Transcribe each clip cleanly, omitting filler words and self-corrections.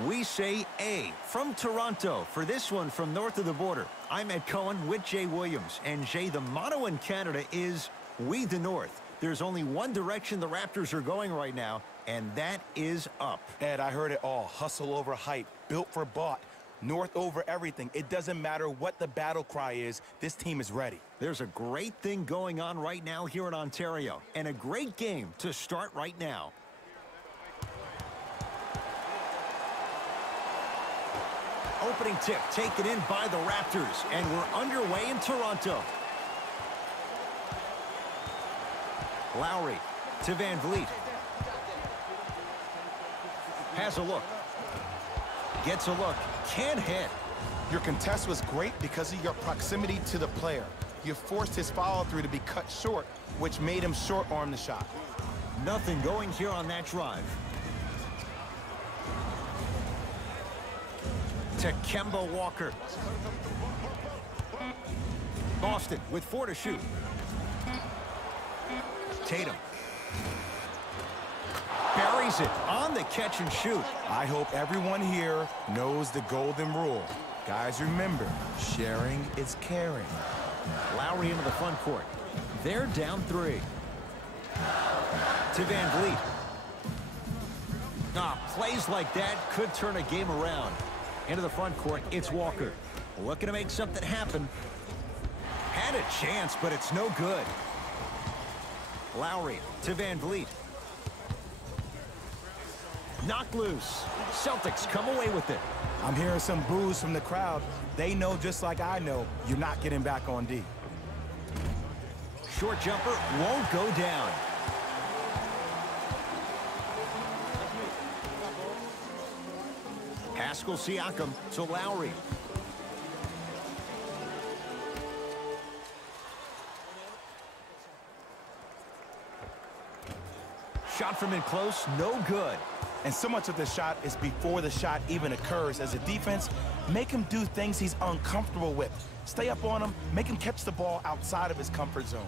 We say A from Toronto. For this one from north of the border, I'm Ed Cohen with Jay Williams. And Jay, the motto in Canada is We the North. There's only one direction the Raptors are going right now, and that is up. Ed, I heard it all. Hustle over hype. Built for bought. North over everything. It doesn't matter what the battle cry is. This team is ready. There's a great thing going on right now here in Ontario, and a great game to start right now. Opening tip taken in by the Raptors, and we're underway in Toronto. Lowry to Van Vliet. Has a look. Gets a look. Can't hit. Your contest was great because of your proximity to the player. You forced his follow-through to be cut short, which made him short-arm the shot. Nothing going here on that drive. To Kemba Walker. Boston with 4 to shoot. Tatum. Buries it on the catch and shoot. I hope everyone here knows the golden rule. Guys, remember, sharing is caring. Lowry into the front court. They're down 3. To Van Vliet. Plays like that could turn a game around. Into the front court, it's Walker. Looking to make something happen. Had a chance, but it's no good. Lowry to Van Vliet. Knocked loose. Celtics come away with it. I'm hearing some boos from the crowd. They know just like I know, you're not getting back on D. Short jumper won't go down. Pascal Siakam to Lowry. Shot from in close, no good. And so much of the shot is before the shot even occurs. As a defense, make him do things he's uncomfortable with. Stay up on him, make him catch the ball outside of his comfort zone.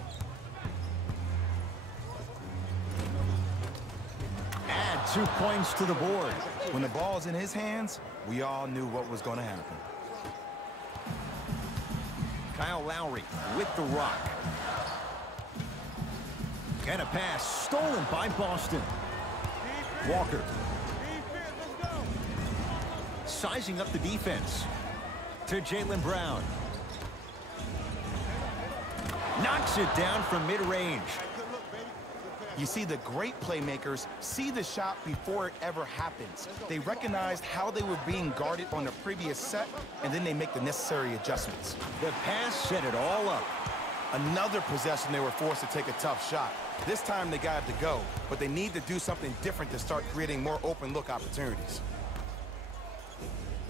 Add 2 points to the board. When the ball's in his hands, we all knew what was going to happen. Kyle Lowry with the rock. And a pass stolen by Boston. Walker. Sizing up the defense. To Jaylen Brown. Knocks it down from mid-range. You see, the great playmakers see the shot before it ever happens. They recognized how they were being guarded on the previous set, and then they make the necessary adjustments. The pass set it all up. Another possession they were forced to take a tough shot. This time they got it to go, but they need to do something different to start creating more open look opportunities.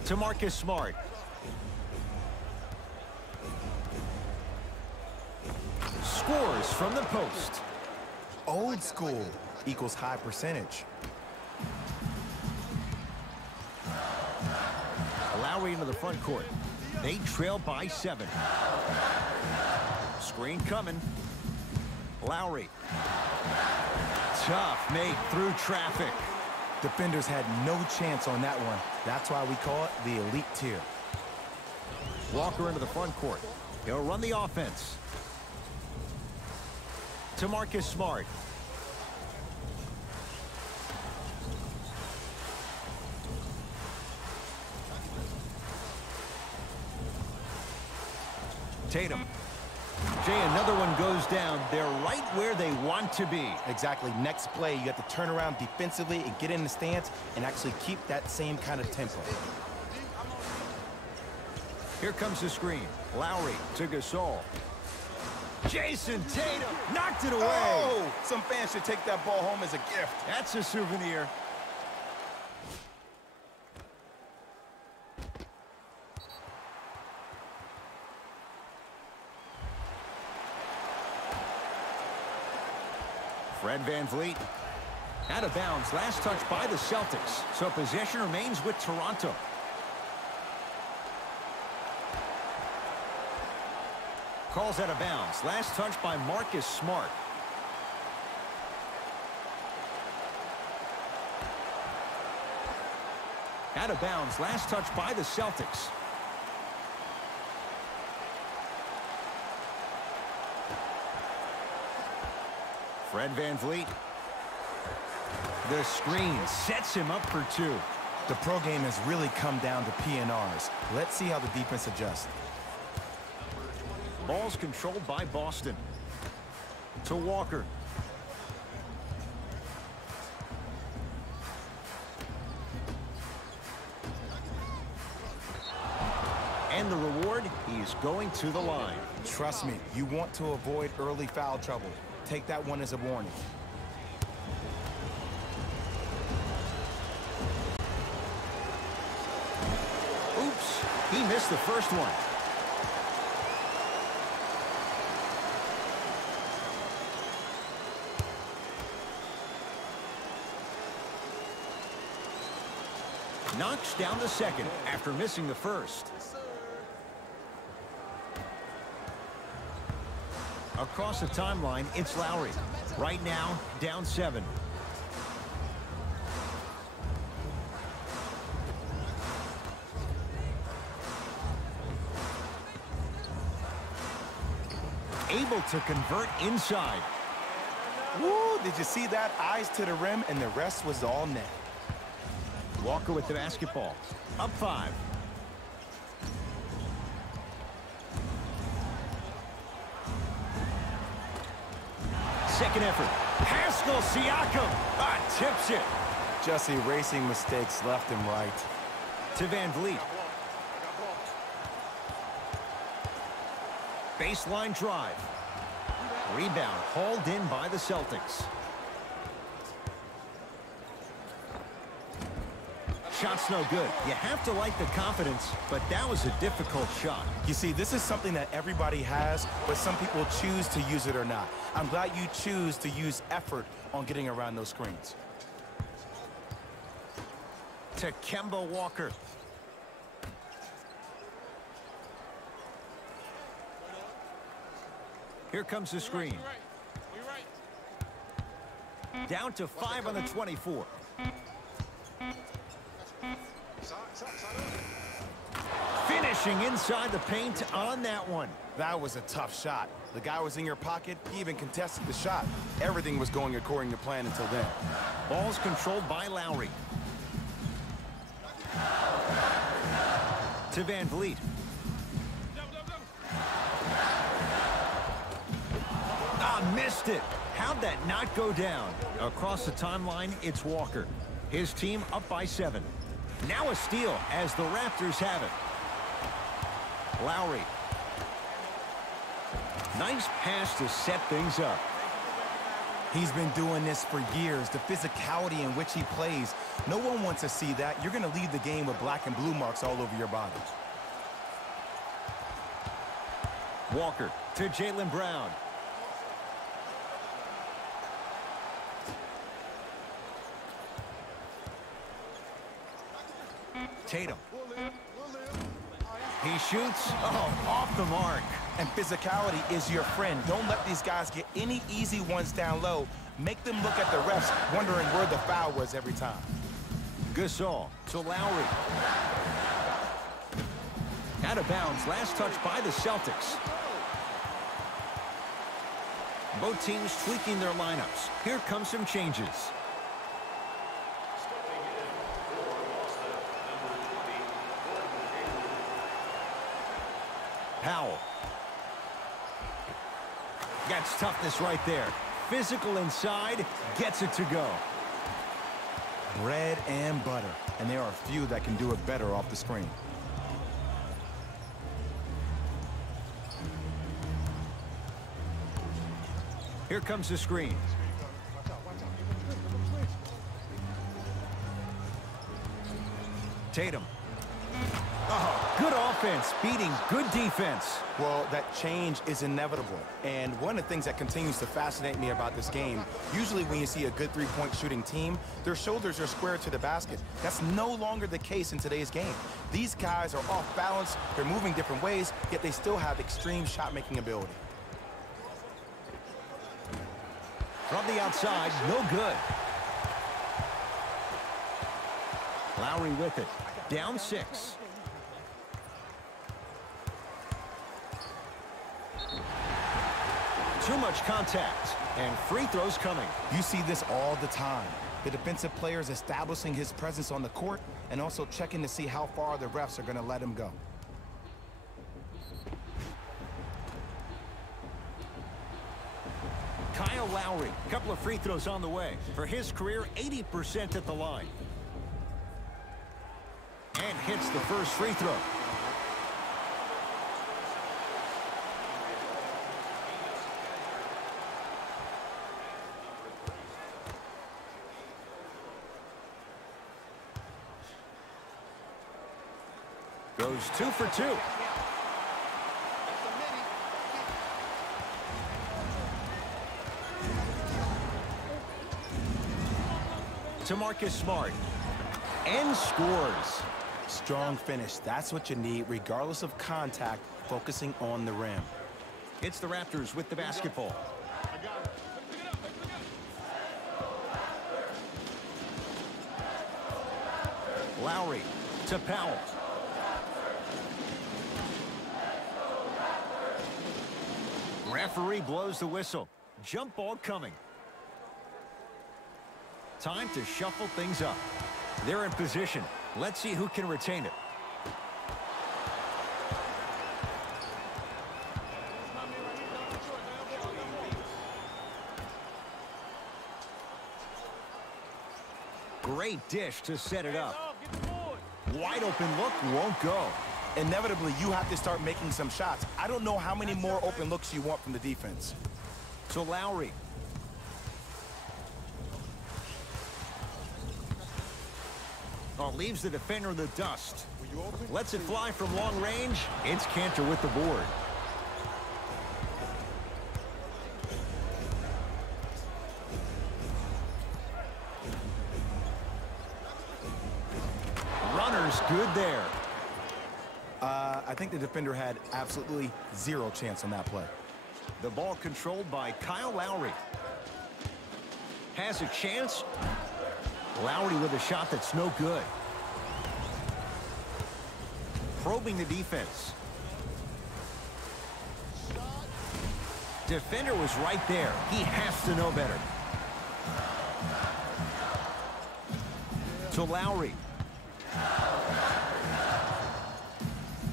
To Marcus Smart. Scores from the post. Old school equals high percentage. Lowry into the front court. They trail by 7. Screen coming. Lowry. Tough make through traffic. Defenders had no chance on that one. That's why we call it the elite tier. Walker into the front court. He'll run the offense. To Marcus Smart. Tatum. Jay, another one goes down. They're right where they want to be. Exactly. Next play, you have to turn around defensively and get in the stance and actually keep that same kind of tempo. Here comes the screen. Lowry to Gasol. Jason Tatum knocked it away. Oh, some fans should take that ball home as a gift. That's a souvenir. Fred Van Vliet. Out of bounds. Last touch by the Celtics. So possession remains with Toronto. Calls out of bounds. Last touch by Marcus Smart. Out of bounds. Last touch by the Celtics. Fred VanVleet. The screen sets him up for two. The pro game has really come down to PNRs. Let's see how the defense adjusts. Ball's controlled by Boston. To Walker. And the reward, he's going to the line. Trust me, you want to avoid early foul trouble. Take that one as a warning. Oops, he missed the first one. Knocks down the second after missing the first. Across the timeline, it's Lowry. Right now, down 7. Able to convert inside. Woo, did you see that? Eyes to the rim, and the rest was all net. Walker with the basketball. Up 5. Second effort. Pascal Siakam tips it. Just erasing mistakes left and right. To VanVleet. Baseline drive. Rebound hauled in by the Celtics. Shot's no good. You have to like the confidence, but that was a difficult shot. You see, this is something that everybody has, but some people choose to use it or not. I'm glad you choose to use effort on getting around those screens. To Kemba Walker. Here comes the screen. Down to 5 on the 24. Finishing inside the paint on that one. That was a tough shot. The guy was in your pocket. He even contested the shot. Everything was going according to plan until then. Ball's controlled by Lowry. To VanVleet. Missed it. How'd that not go down? Across the timeline, it's Walker. His team up by 7. Now a steal as the Raptors have it. Lowry. Nice pass to set things up. He's been doing this for years. The physicality in which he plays. No one wants to see that. You're going to leave the game with black and blue marks all over your body. Walker to Jaylen Brown. Tatum. He shoots. Off the mark. And physicality is your friend. Don't let these guys get any easy ones down low. Make them look at the refs, wondering where the foul was every time. Gasol to Lowry. Out of bounds. Last touch by the Celtics. Both teams tweaking their lineups. Here come some changes. Powell. Gets toughness right there. Physical inside, gets it to go. Bread and butter. And there are a few that can do it better off the screen. Here comes the screen. Tatum. Good offense beating good defense. Well, that change is inevitable. And one of the things that continues to fascinate me about this game, usually when you see a good three-point shooting team, their shoulders are square to the basket. That's no longer the case in today's game. These guys are off balance, they're moving different ways, yet they still have extreme shot-making ability. From the outside, no good. Lowry with it. Down 6. Too much contact. And free throws coming. You see this all the time. The defensive player is establishing his presence on the court and also checking to see how far the refs are going to let him go. Kyle Lowry, a couple of free throws on the way. For his career, 80% at the line. And hits the first free throw. Goes 2 for 2. To Marcus Smart. And scores. Strong finish. That's what you need, regardless of contact, focusing on the rim. It's the Raptors with the basketball. Lowry to Powell. Referee blows the whistle. Jump ball coming. Time to shuffle things up. They're in position. Let's see who can retain it. Great dish to set it up. Wide open look won't go. Inevitably, you have to start making some shots. I don't know how many more open looks you want from the defense. To Lowry. Oh, leaves the defender in the dust. Lets it fly from long range. It's Cantor with the board. Runner's good there. I think the defender had absolutely zero chance on that play. The ball controlled by Kyle Lowry. Has a chance. Lowry with a shot that's no good. Probing the defense. Defender was right there. He has to know better. To Lowry.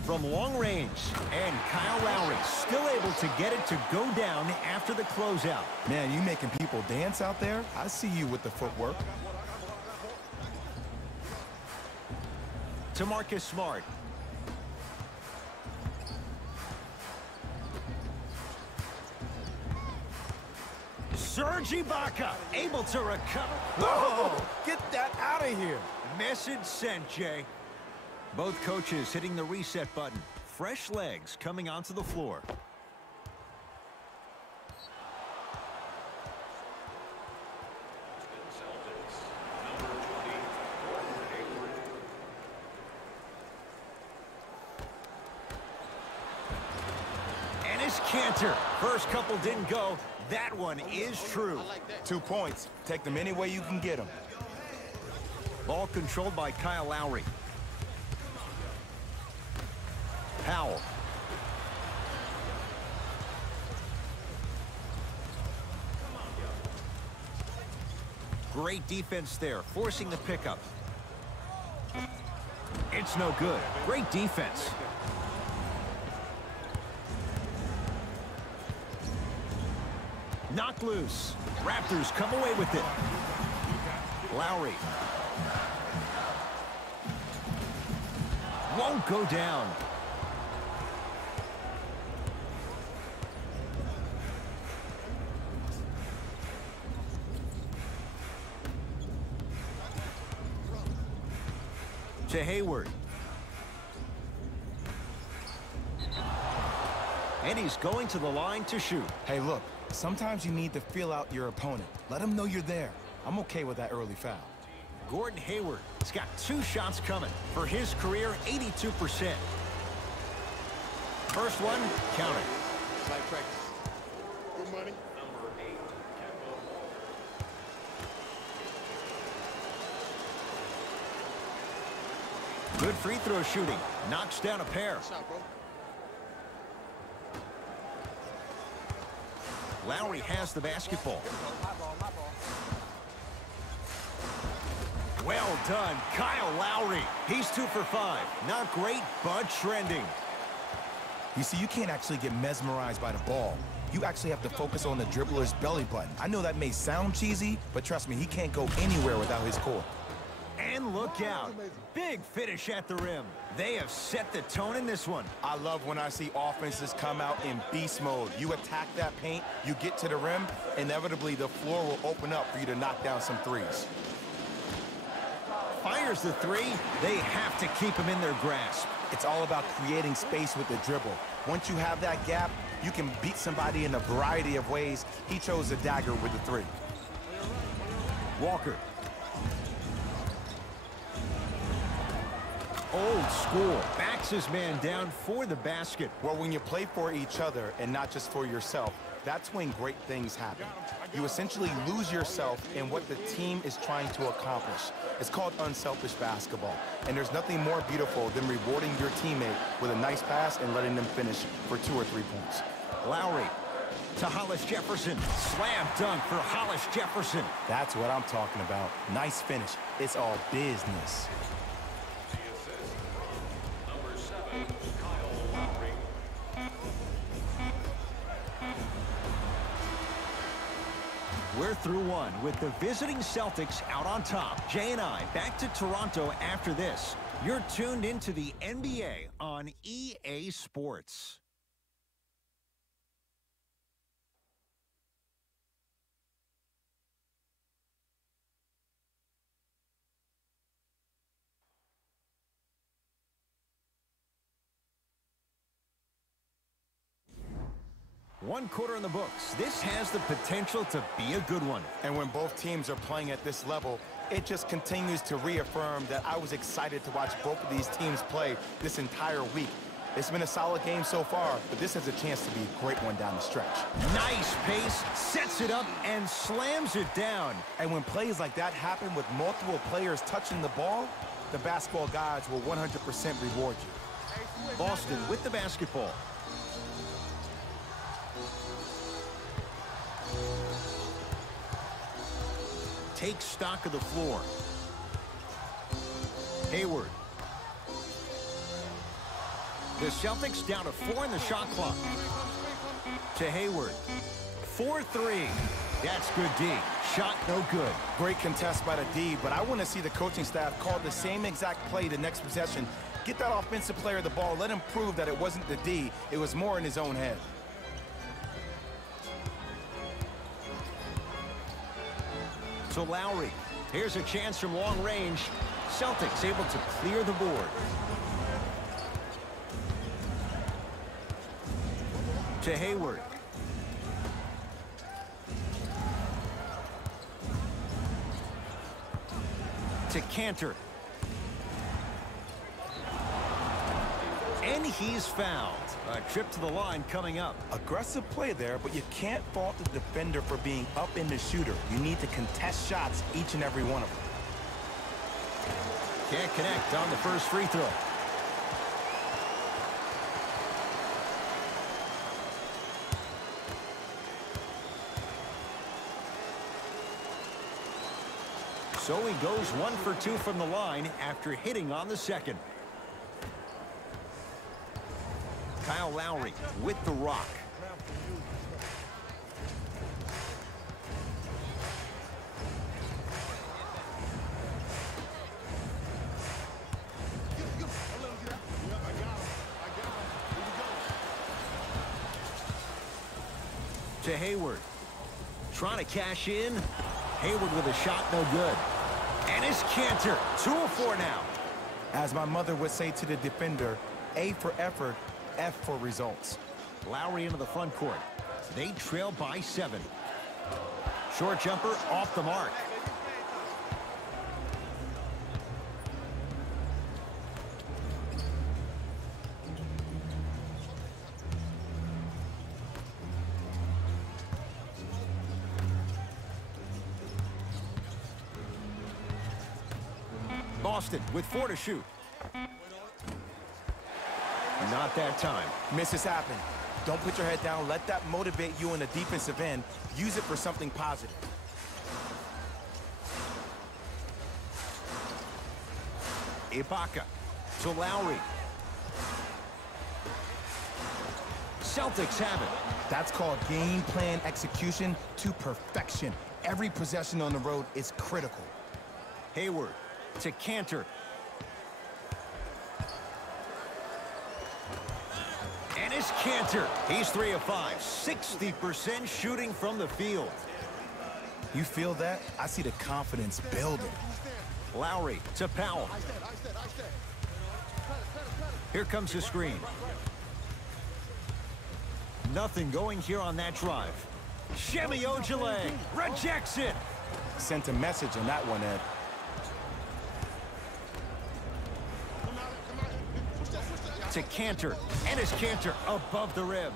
From long range. And Kyle Lowry still able to get it to go down after the closeout. Man, you making people dance out there? I see you with the footwork. To Marcus Smart. Serge Ibaka able to recover. Oh, get that out of here. Message sent, Jay. Both coaches hitting the reset button. Fresh legs coming onto the floor. And it's Cantor. First couple didn't go. That one is true. 2 points. Take them any way you can get them. Ball controlled by Kyle Lowry. Powell. Great defense there, forcing the pickup. It's no good. Great defense. Knocked loose. Raptors come away with it. Lowry. Won't go down. To Hayward. And he's going to the line to shoot. Hey, look, sometimes you need to feel out your opponent. Let him know you're there. I'm okay with that early foul. Gordon Hayward has got 2 shots coming. For his career, 82%. First one, count it. Like practice. Good money. Good free throw shooting. Knocks down a pair. Shot, bro. Lowry has the basketball. Well done, Kyle Lowry. He's 2 for 5. Not great, but trending. You see, you can't actually get mesmerized by the ball. You actually have to focus on the dribbler's belly button. I know that may sound cheesy, but trust me, he can't go anywhere without his core. And look out. Big finish at the rim. They have set the tone in this one. I love when I see offenses come out in beast mode. You attack that paint, you get to the rim, inevitably the floor will open up for you to knock down some threes. Fires the 3. They have to keep him in their grasp. It's all about creating space with the dribble. Once you have that gap, you can beat somebody in a variety of ways. He chose a dagger with the 3. Walker. Old school. Backs his man down for the basket. Well, when you play for each other and not just for yourself, that's when great things happen. You essentially lose yourself in what the team is trying to accomplish. It's called unselfish basketball. And there's nothing more beautiful than rewarding your teammate with a nice pass and letting them finish for 2 or 3 points. Lowry to Hollis Jefferson. Slam dunk for Hollis Jefferson. That's what I'm talking about. Nice finish. It's all business. We're through one with the visiting Celtics out on top. Jay and I back to Toronto after this. You're tuned into the NBA on EA Sports. One quarter in the books. This has the potential to be a good one. And when both teams are playing at this level, it just continues to reaffirm that I was excited to watch both of these teams play this entire week. It's been a solid game so far, but this has a chance to be a great one down the stretch. Nice pace, sets it up, and slams it down. And when plays like that happen with multiple players touching the ball, the basketball gods will 100% reward you. Boston with the basketball. Take stock of the floor. Hayward. The Celtics down to 4 in the shot clock. To Hayward. 4-3. That's good D. Shot no good. Great contest by the D, but I want to see the coaching staff call the same exact play the next possession. Get that offensive player the ball. Let him prove that it wasn't the D. It was more in his own head. So Lowry. Here's a chance from long range. Celtics able to clear the board. To Hayward. To Cantor. And he's fouled. A trip to the line coming up. Aggressive play there, but you can't fault the defender for being up in the shooter. You need to contest shots, each and every one of them. Can't connect on the first free throw. So he goes 1 for 2 from the line after hitting on the second. Kyle Lowry with the rock. To Hayward. Trying to cash in. Hayward with a shot, no good. And it's Cantor. 2 of 4 now. As my mother would say to the defender, A for effort, F for results. Lowry into the front court. They trail by 7. Short jumper off the mark. Boston with 4 to shoot. Not that time. Misses happen. Don't put your head down. Let that motivate you in the defensive end. Use it for something positive. Ibaka to Lowry. Celtics have it. That's called game plan execution to perfection. Every possession on the road is critical. Hayward to Cantor. And it's Cantor. He's 3 of 5. 60% shooting from the field. You feel that? I see the confidence building. Lowry to Powell. Here comes the screen. Nothing going here on that drive. Shemi Ojale rejects it. Sent a message on that one, Ed. To Cantor, and it's Cantor above the rim.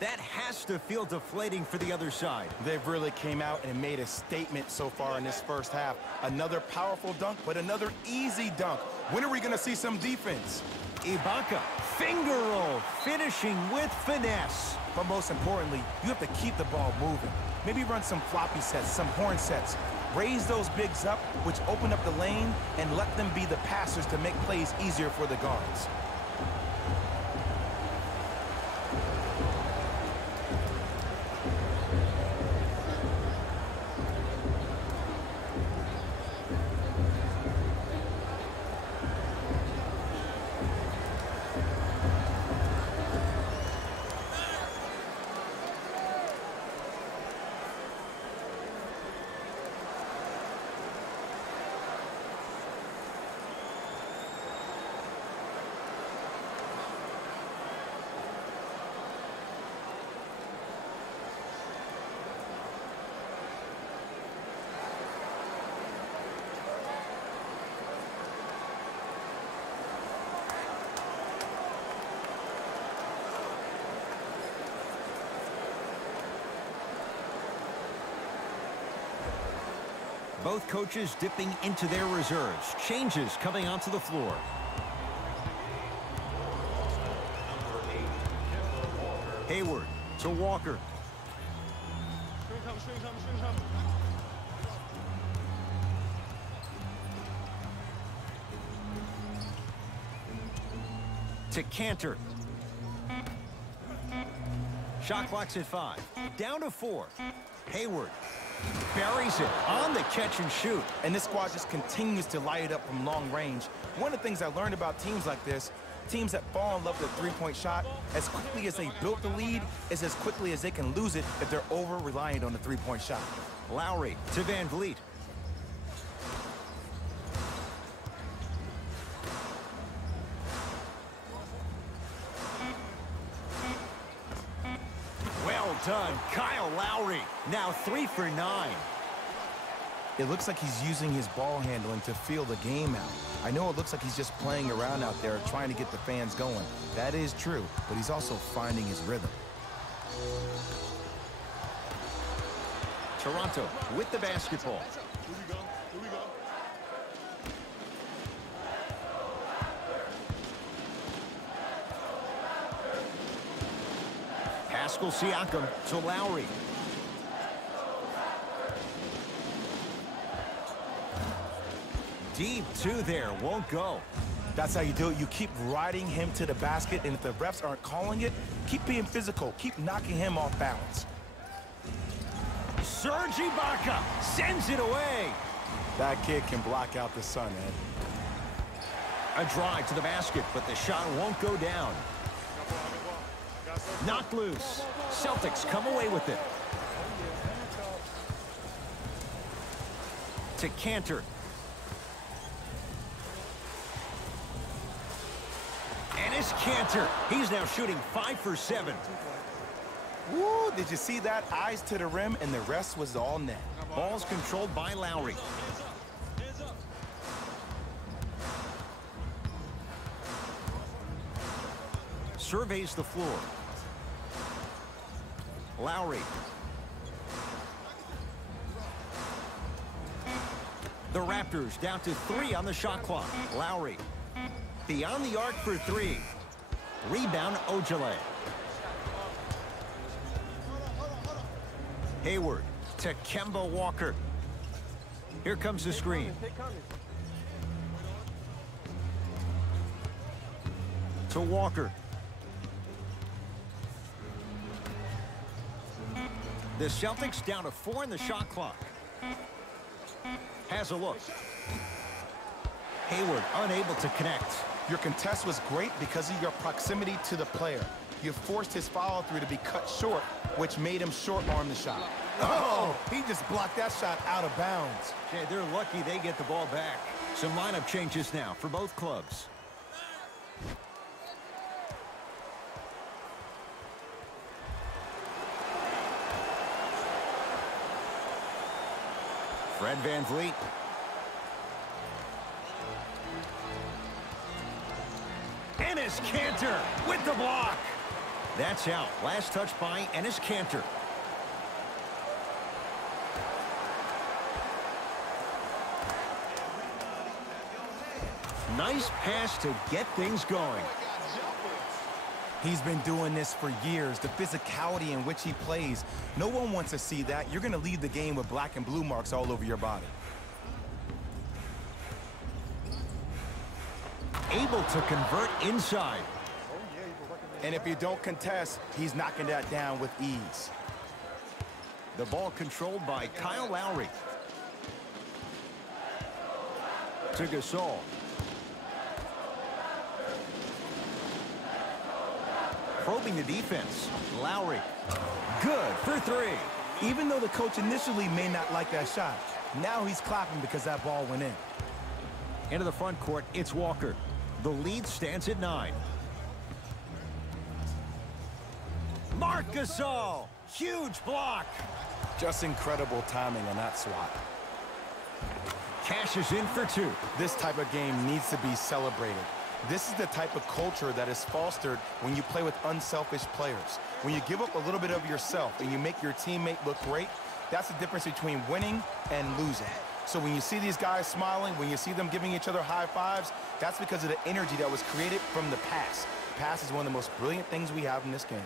That has to feel deflating for the other side. They've really came out and made a statement so far in this first half. Another powerful dunk, but another easy dunk. When are we going to see some defense? Ibaka, finger roll, finishing with finesse. But most importantly, you have to keep the ball moving. Maybe run some floppy sets, some horn sets. Raise those bigs up, which open up the lane, and let them be the passers to make plays easier for the guards. Both coaches dipping into their reserves. Changes coming onto the floor. Hayward to Walker. To Cantor. Shot clock's at 5. Down to 4. Hayward buries it on the catch and shoot. And this squad just continues to light it up from long range. One of the things I learned about teams like this, teams that fall in love with a three-point shot, as quickly as they built the lead, is as quickly as they can lose it if they're over-reliant on the three-point shot. Lowry to Van Vliet. Well done, Kyle Lowry. Now 3 for 9. It looks like he's using his ball handling to feel the game out. I know it looks like he's just playing around out there trying to get the fans going. That is true, but he's also finding his rhythm. Toronto with the basketball. Pascal Siakam to Lowry. Deep 2 there, won't go. That's how you do it. You keep riding him to the basket, and if the refs aren't calling it, keep being physical. Keep knocking him off balance. Serge Ibaka sends it away. That kid can block out the sun, Ed. A drive to the basket, but the shot won't go down. Knocked loose. Celtics come away with it. To Cantor. And it's Cantor. He's now shooting 5 for 7. Woo, did you see that? Eyes to the rim, and the rest was all net. Ball's controlled by Lowry. Surveys the floor. Lowry. The Raptors down to 3 on the shot clock. Lowry beyond the arc for 3. Rebound, Ojale. Hayward to Kemba Walker. Here comes the screen. To Walker. The Celtics down to 4 in the shot clock. Has a look. Hayward unable to connect. Your contest was great because of your proximity to the player. You forced his follow-through to be cut short, which made him short-arm the shot. Oh, he just blocked that shot out of bounds. Jay, they're lucky they get the ball back. Some lineup changes now for both clubs. Fred VanVleet. Enes Kanter with the block. That's out. Last touch by Enes Kanter. Nice pass to get things going. He's been doing this for years. The physicality in which he plays. No one wants to see that. You're going to leave the game with black and blue marks all over your body. Able to convert inside. And if you don't contest, he's knocking that down with ease. The ball controlled by Kyle Lowry. To Gasol. Probing the defense. Lowry. Good for 3. Even though the coach initially may not like that shot, now he's clapping because that ball went in. Into the front court, it's Walker. The lead stands at 9. Marc Gasol. Huge block. Just incredible timing on that swat. Cashes in for 2. This type of game needs to be celebrated. This is the type of culture that is fostered when you play with unselfish players. When you give up a little bit of yourself and you make your teammate look great, that's the difference between winning and losing. So when you see these guys smiling, when you see them giving each other high fives, that's because of the energy that was created from the pass. Pass is one of the most brilliant things we have in this game.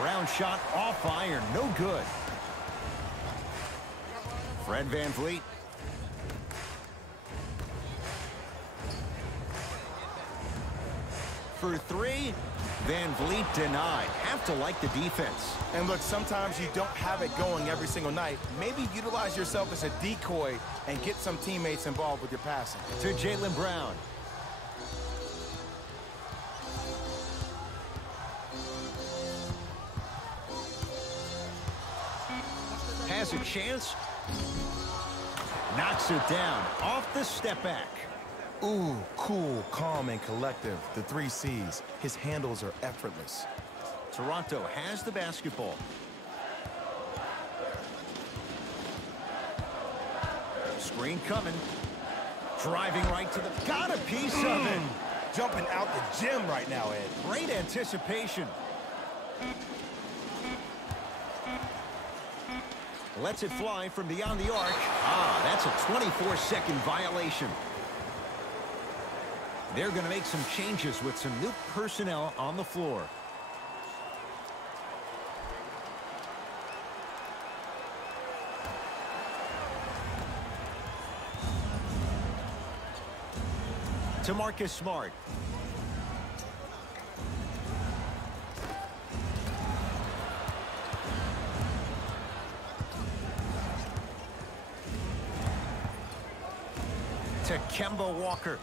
Brown shot off iron, no good. Fred VanVleet. For 3, VanVleet denied. Have to like the defense. And look, sometimes you don't have it going every single night. Maybe utilize yourself as a decoy and get some teammates involved with your passing. To Jaylen Brown. Has a chance. Knocks it down off the step back. Ooh, cool, calm, and collective. The 3 C's. His handles are effortless. Toronto has the basketball. Screen coming. Driving right to the... Got a piece of it. Jumping out the gym right now, Ed. Great anticipation. Lets it fly from beyond the arc. That's a 24-second violation. They're going to make some changes with some new personnel on the floor. To Marcus Smart. To Kemba Walker.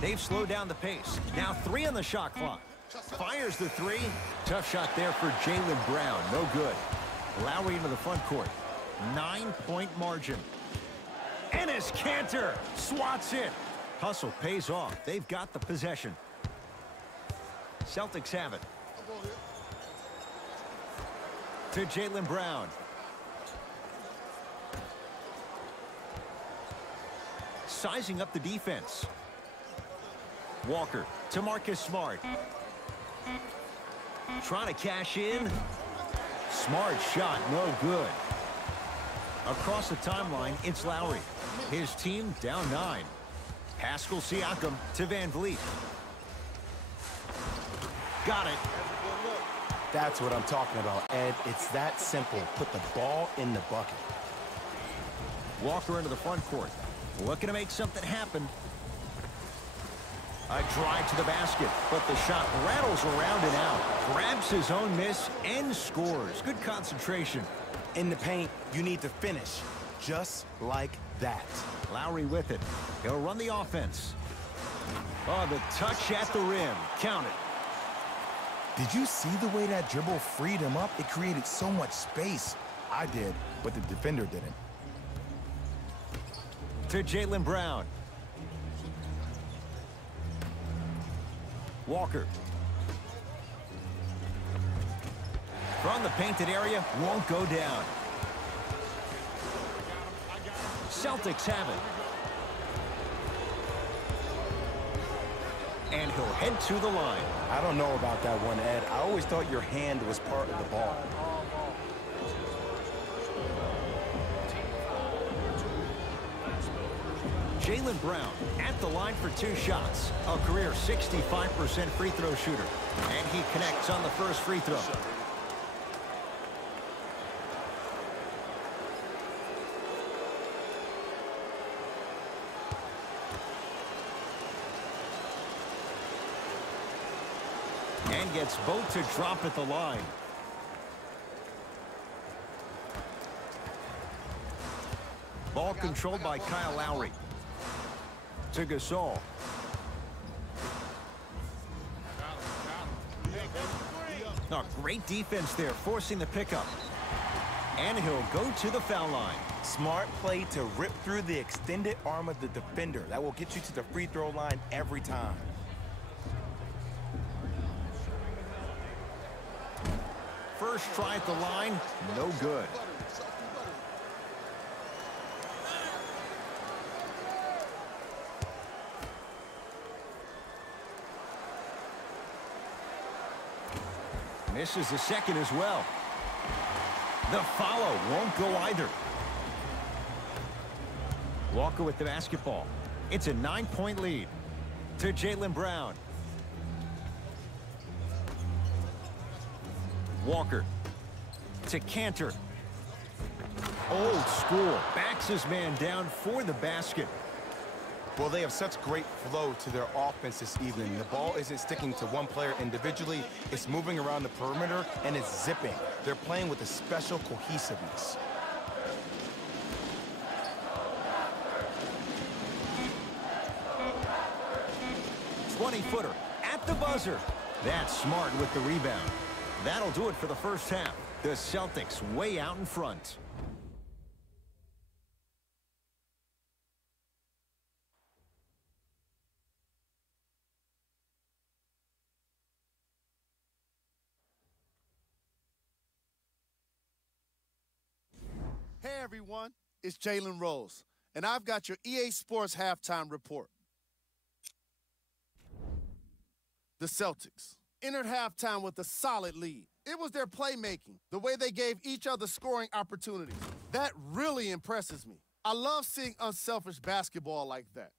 They've slowed down the pace. Now 3 on the shot clock. Fires the 3. Tough shot there for Jaylen Brown. No good. Lowry into the front court. 9-point margin. Enes Kanter swats it. Hustle pays off. They've got the possession. Celtics have it. To Jaylen Brown. Sizing up the defense. Walker to Marcus Smart. Trying to cash in. Smart shot, no good. Across the timeline, it's Lowry. His team down 9. Pascal Siakam to Van Vliet. Got it. That's what I'm talking about, Ed. It's that simple. Put the ball in the bucket. Walker into the front court. Looking to make something happen. A drive to the basket, but the shot rattles around and out. Grabs his own miss and scores. Good concentration. In the paint, you need to finish just like that. Lowry with it. He'll run the offense. Oh, the touch at the rim. Count it. Did you see the way that dribble freed him up? It created so much space. I did, but the defender didn't. To Jaylen Brown. Walker. From the painted area, won't go down. Celtics have it. And he'll head to the line. I don't know about that one, Ed. I always thought your hand was part of the ball. Jaylen Brown at the line for 2 shots. A career 65% free throw shooter. And he connects on the first free throw. And gets both to drop at the line. Ball controlled by Kyle Lowry. To Gasol. Oh, great defense there, forcing the pickup. And he'll go to the foul line. Smart play to rip through the extended arm of the defender. That will get you to the free throw line every time. First try at the line, no good. Misses the second as well. The follow won't go either. Walker with the basketball. It's a 9-point lead. To Jaylen Brown. Walker. To Cantor. Old school. Backs his man down for the basket. Well, they have such great flow to their offense this evening. The ball isn't sticking to one player individually. It's moving around the perimeter, and it's zipping. They're playing with a special cohesiveness. At the buzzer. That's smart with the rebound. That'll do it for the first half. The Celtics way out in front. Hey everyone, it's Jalen Rose, and I've got your EA Sports halftime report. The Celtics entered halftime with a solid lead. It was their playmaking, the way they gave each other scoring opportunities. That really impresses me. I love seeing unselfish basketball like that.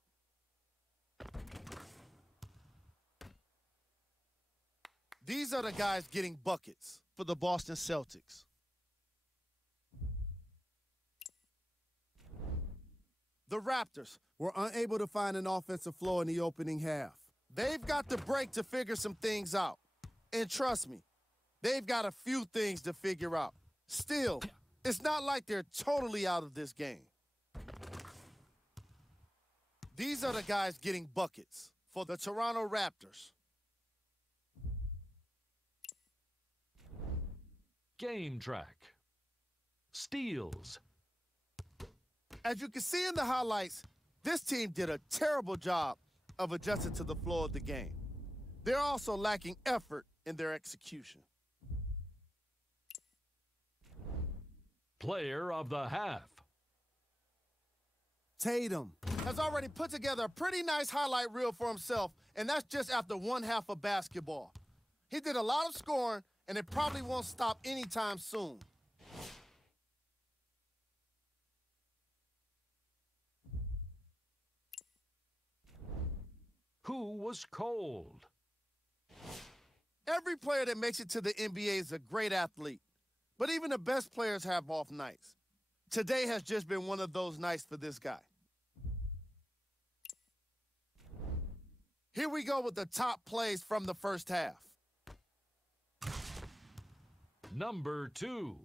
These are the guys getting buckets for the Boston Celtics. The Raptors were unable to find an offensive flow in the opening half. They've got the break to figure some things out. And trust me, they've got a few things to figure out. Still, it's not like they're totally out of this game. These are the guys getting buckets for the Toronto Raptors. Game track. Steals. As you can see in the highlights, this team did a terrible job of adjusting to the flow of the game. They're also lacking effort in their execution. Player of the half. Tatum has already put together a pretty nice highlight reel for himself, and that's just after one half of basketball. He did a lot of scoring, and it probably won't stop anytime soon. Who was cold? Every player that makes it to the NBA is a great athlete, but even the best players have off nights. Today has just been one of those nights for this guy. Here we go with the top plays from the first half. Number 2.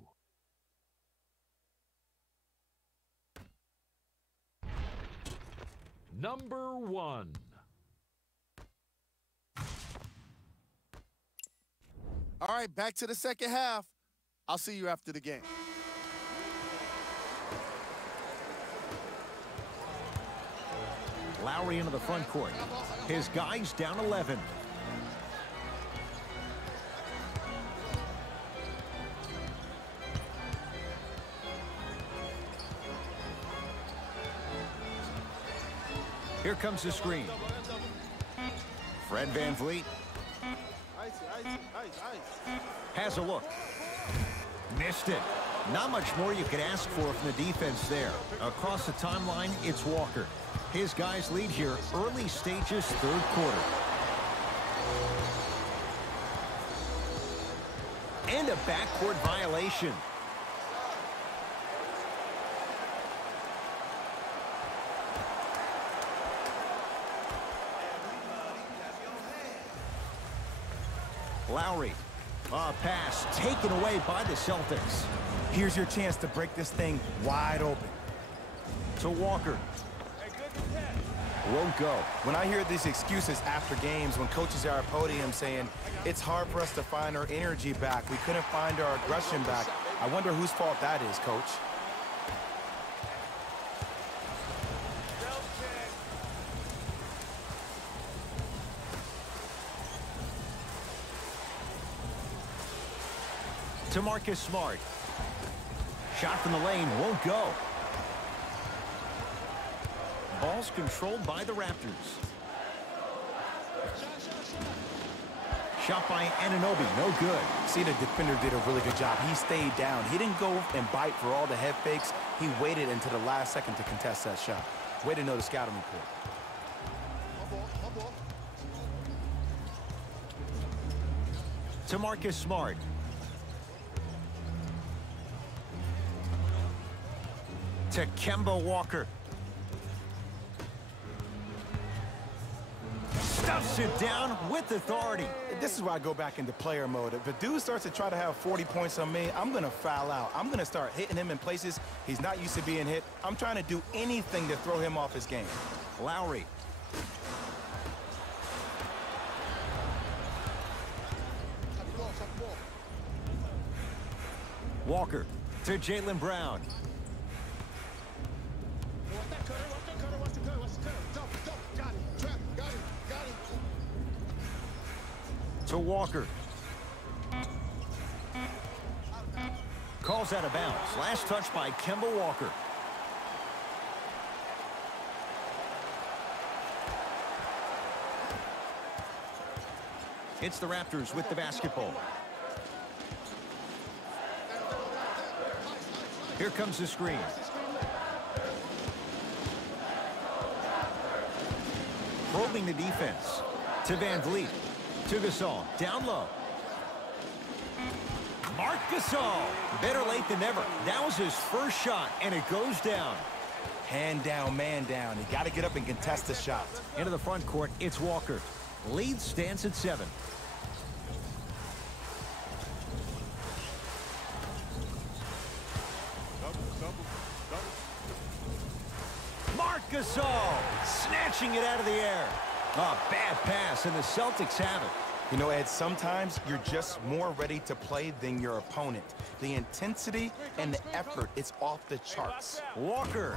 Number 1. All right, back to the second half. I'll see you after the game. Lowry into the front court. His guys down 11. Here comes the screen. Fred VanVleet has a look. Missed it. Not much more you could ask for from the defense there. Across the timeline, it's Walker. His guys lead here, early stages, third quarter. And a backcourt violation. Lowry. A pass taken away by the Celtics. Here's your chance to break this thing wide open. To Walker. Won't go. When I hear these excuses after games, when coaches are at podium saying, it's hard for us to find our energy back, we couldn't find our aggression back, I wonder whose fault that is, Coach. To Marcus Smart. Shot from the lane won't go. Ball's controlled by the Raptors. Shot by Anunoby, no good. See, the defender did a really good job. He stayed down. He didn't go and bite for all the head fakes. He waited until the last second to contest that shot. Way to know the scouting report. To Marcus Smart. To Kemba Walker. Stuffs it down with authority. This is why I go back into player mode. If a dude starts to try to have 40 points on me, I'm going to foul out. I'm going to start hitting him in places he's not used to being hit. I'm trying to do anything to throw him off his game. Lowry. Walker to Jaylen Brown. To Walker. Calls out of bounds. Last touch by Kemba Walker. It's the Raptors with the basketball. Here comes the screen. Probing the defense. To VanVleet. To Gasol. Down low. Marc Gasol. Better late than never. That was his first shot, and it goes down. Hand down, man down. You got to get up and contest the shot. Into the front court, it's Walker. Lead stands at 7. Marc Gasol snatching it out of the air. A bad pass, and the Celtics have it. You know, Ed, sometimes you're just more ready to play than your opponent. The intensity and the effort, it's off the charts. Walker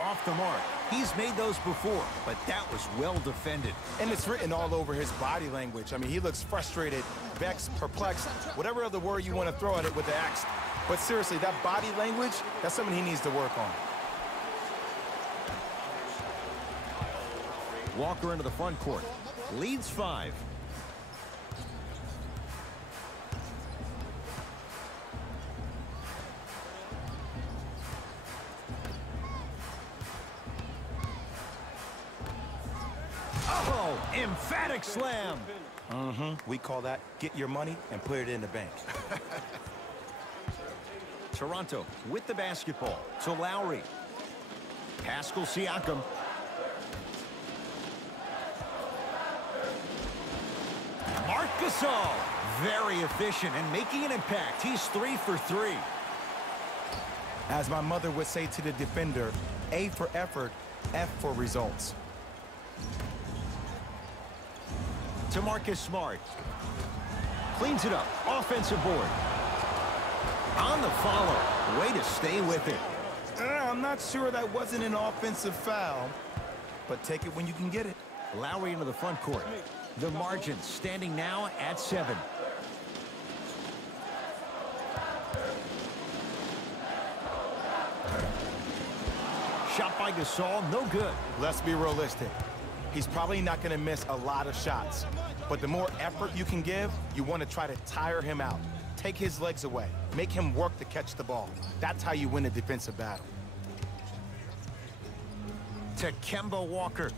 off the mark. He's made those before, but that was well defended. And it's written all over his body language. I mean, he looks frustrated, vexed, perplexed, whatever other word you want to throw at it with the X. But seriously, that body language, that's something he needs to work on. Walker into the front court. Leads 5. Oh, emphatic slam. We call that get your money and put it in the bank. Toronto with the basketball to Lowry. Pascal Siakam. Marc Gasol, very efficient and making an impact. He's 3 for 3. As my mother would say to the defender, A for effort, F for results. To Marcus Smart. Cleans it up. Offensive board. On the follow. Way to stay with it. I'm not sure that wasn't an offensive foul, but take it when you can get it. Lowry into the front court. The margin standing now at 7. Shot by Gasol, no good. Let's be realistic. He's probably not going to miss a lot of shots, but the more effort you can give, you want to try to tire him out. Take his legs away. Make him work to catch the ball. That's how you win a defensive battle. To Kemba Walker.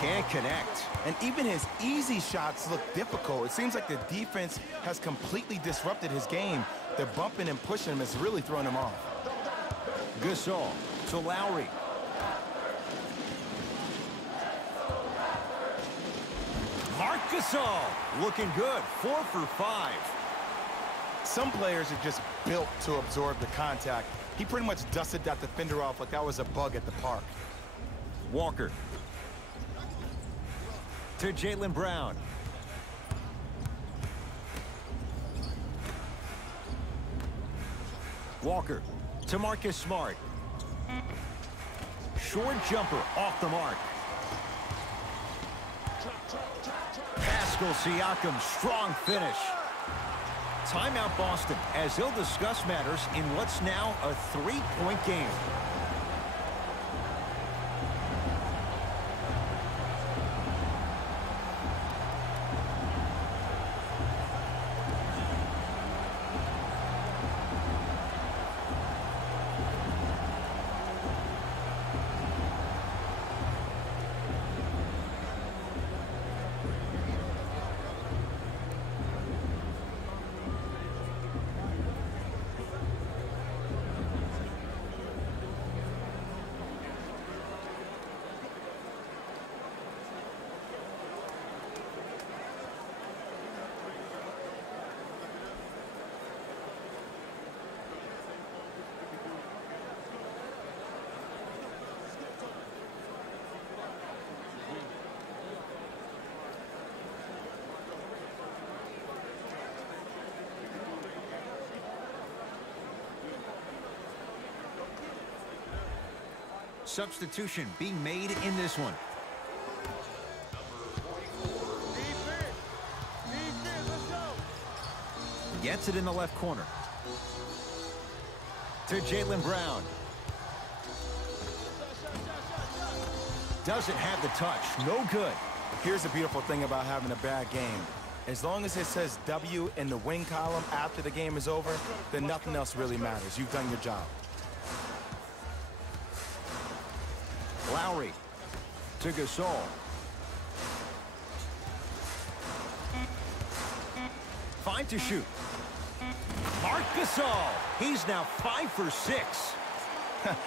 Can't connect. And even his easy shots look difficult. It seems like the defense has completely disrupted his game. The bumping and pushing him has really thrown him off. Gasol to Lowry. Marc Gasol looking good. 4 for 5. Some players are just built to absorb the contact. He pretty much dusted that defender off like that was a bug at the park. Walker. To Jaylen Brown. Walker to Marcus Smart. Short jumper off the mark. Pascal Siakam, strong finish. Timeout Boston as they'll discuss matters in what's now a 3-point game. Substitution being made in this one. Gets it in the left corner. To Jaylen Brown. Doesn't have the touch. No good. Here's the beautiful thing about having a bad game. As long as it says W in the win column after the game is over, then nothing else really matters. You've done your job. Lowry to Gasol. 5 to shoot. Marc Gasol. He's now 5 for 6.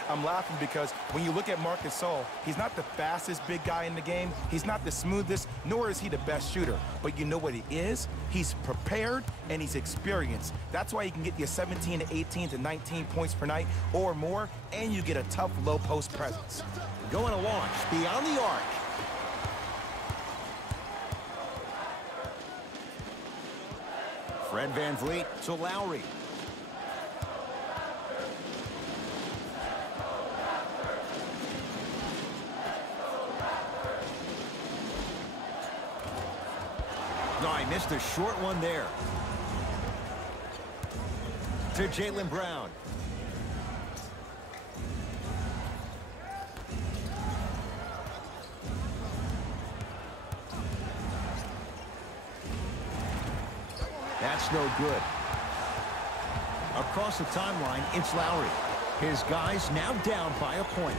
I'm laughing because when you look at Marc Gasol, he's not the fastest big guy in the game. He's not the smoothest, nor is he the best shooter. But you know what he is? He's prepared and he's experienced. That's why he can get you 17 to 18 to 19 points per night or more, and you get a tough low post presence. Going to launch beyond the arc. Fred VanVleet to Lowry. No, I missed a short one there. To Jaylen Brown. That's no good. Across the timeline, it's Lowry. His guys now down by a point.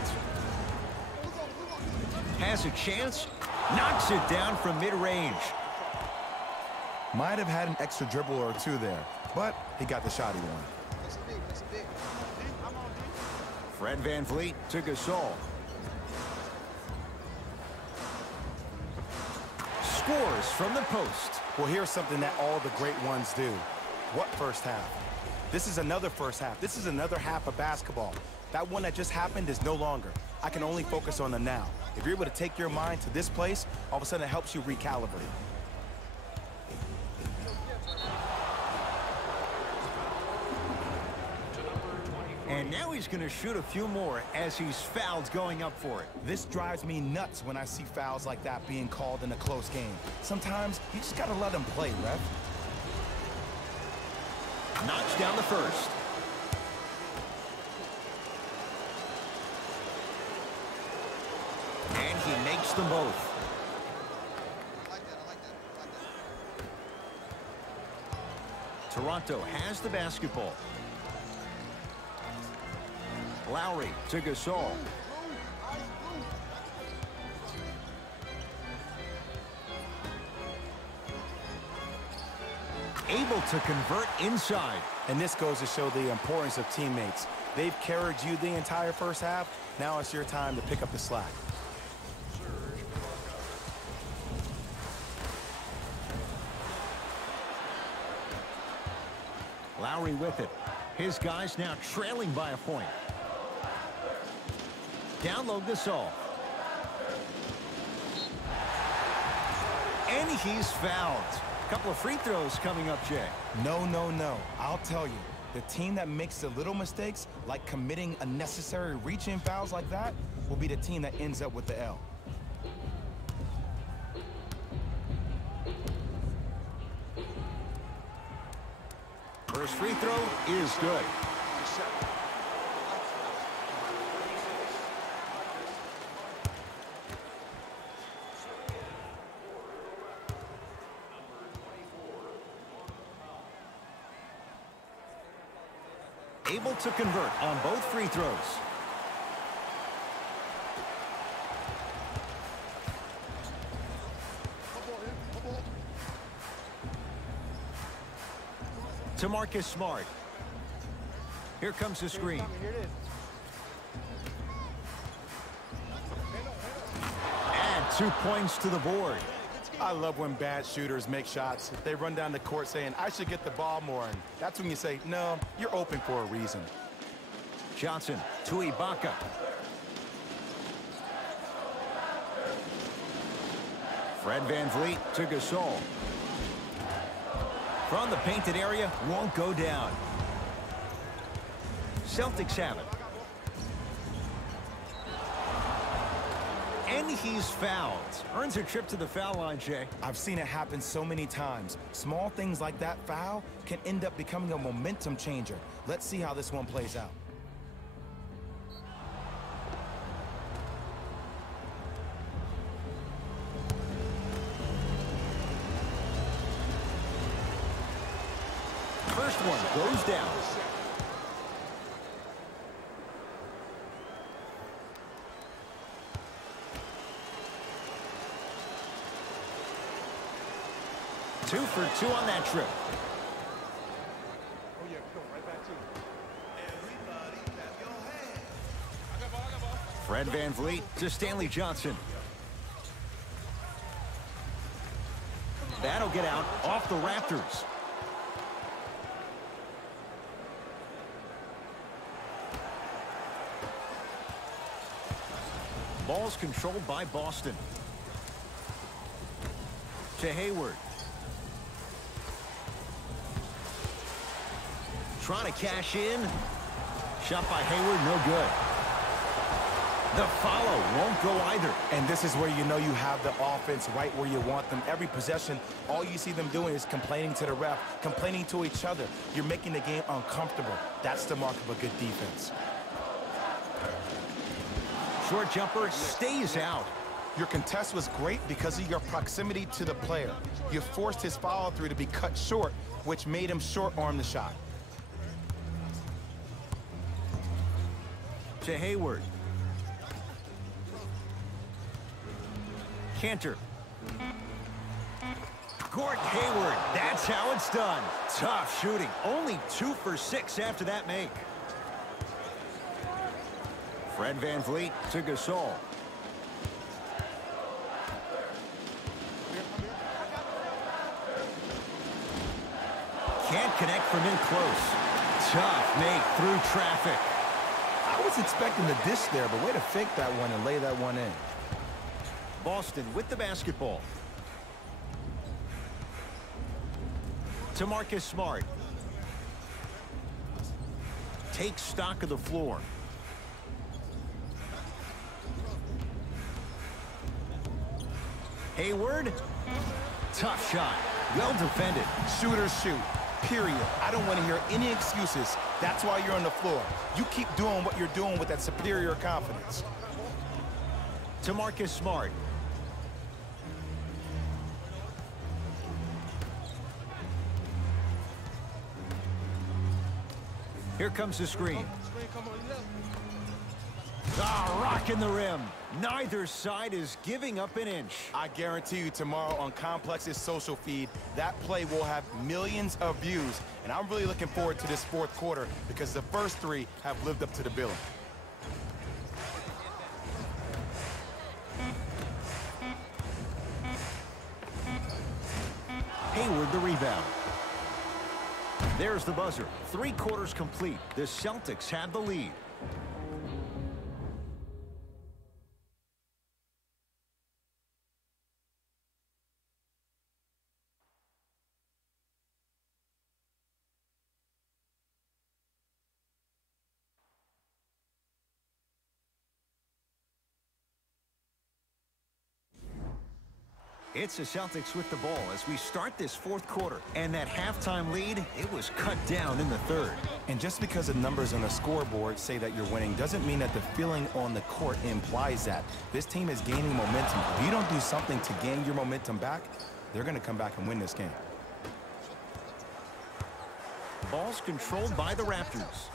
Has a chance. Knocks it down from mid-range. Might have had an extra dribble or two there, but he got the shot he wanted. Fred VanVleet to Gasol. Scores from the post. Well, here's something that all the great ones do. What first half? This is another first half. This is another half of basketball. That one that just happened is no longer. I can only focus on the now. If you're able to take your mind to this place, all of a sudden it helps you recalibrate. And now he's going to shoot a few more as he's fouled going up for it. This drives me nuts when I see fouls like that being called in a close game. Sometimes you just got to let them play, ref. Knocks down the first. And he makes them both. Toronto has the basketball. Lowry to Gasol. Able to convert inside. And this goes to show the importance of teammates. They've carried you the entire first half. Now it's your time to pick up the slack. Lowry with it. His guys now trailing by a point. Down low Gasol. And he's fouled. A couple of free throws coming up, Jay. No, no, no. I'll tell you. The team that makes the little mistakes, like committing unnecessary reach-in fouls like that, will be the team that ends up with the L. First free throw is good. Able to convert on both free throws. To Marcus Smart. Here comes the screen. And 2 points to the board. I love when bad shooters make shots. They run down the court saying, I should get the ball more. And that's when you say, no, you're open for a reason. Johnson to Ibaka. Fred VanVleet to Gasol. From the painted area, won't go down. Celtics have it. And he's fouled. Earns a trip to the foul line, Jay. I've seen it happen so many times. Small things like that foul can end up becoming a momentum changer. Let's see how this one plays out. First one goes down. Two for two on that trip. Oh, yeah, come right back to you. Fred VanVleet to Stanley Johnson. That'll get out off the Raptors. Ball's controlled by Boston. To Hayward. Trying to cash in. Shot by Hayward, no good. The follow won't go either. And this is where you know you have the offense right where you want them. Every possession, all you see them doing is complaining to the ref, complaining to each other. You're making the game uncomfortable. That's the mark of a good defense. Short jumper stays out. Your contest was great because of your proximity to the player. You forced his follow-through to be cut short, which made him short-arm the shot. To Hayward. Cantor. Gordon Hayward, that's how it's done. Tough shooting. Only 2 for 6 after that make. Fred VanVleet to Gasol. Can't connect from in close. Tough make through traffic. I was expecting the dish there, but way to fake that one and lay that one in. Boston with the basketball. To Marcus Smart. Takes stock of the floor. Hayward. Tough shot. Well defended. Shooters shoot. Period. I don't want to hear any excuses. That's why you're on the floor. You keep doing what you're doing with that superior confidence. To Marcus Smart. Here comes the screen. Rocking the rim. Neither side is giving up an inch. I guarantee you tomorrow on Complex's social feed, that play will have millions of views. And I'm really looking forward to this fourth quarter because the first 3 have lived up to the billing. Hayward the rebound. There's the buzzer. 3 quarters complete. The Celtics have the lead. It's the Celtics with the ball as we start this fourth quarter. And that halftime lead, it was cut down in the third. And just because the numbers on the scoreboard say that you're winning doesn't mean that the feeling on the court implies that. This team is gaining momentum. If you don't do something to gain your momentum back, they're going to come back and win this game. Ball's controlled by the Raptors.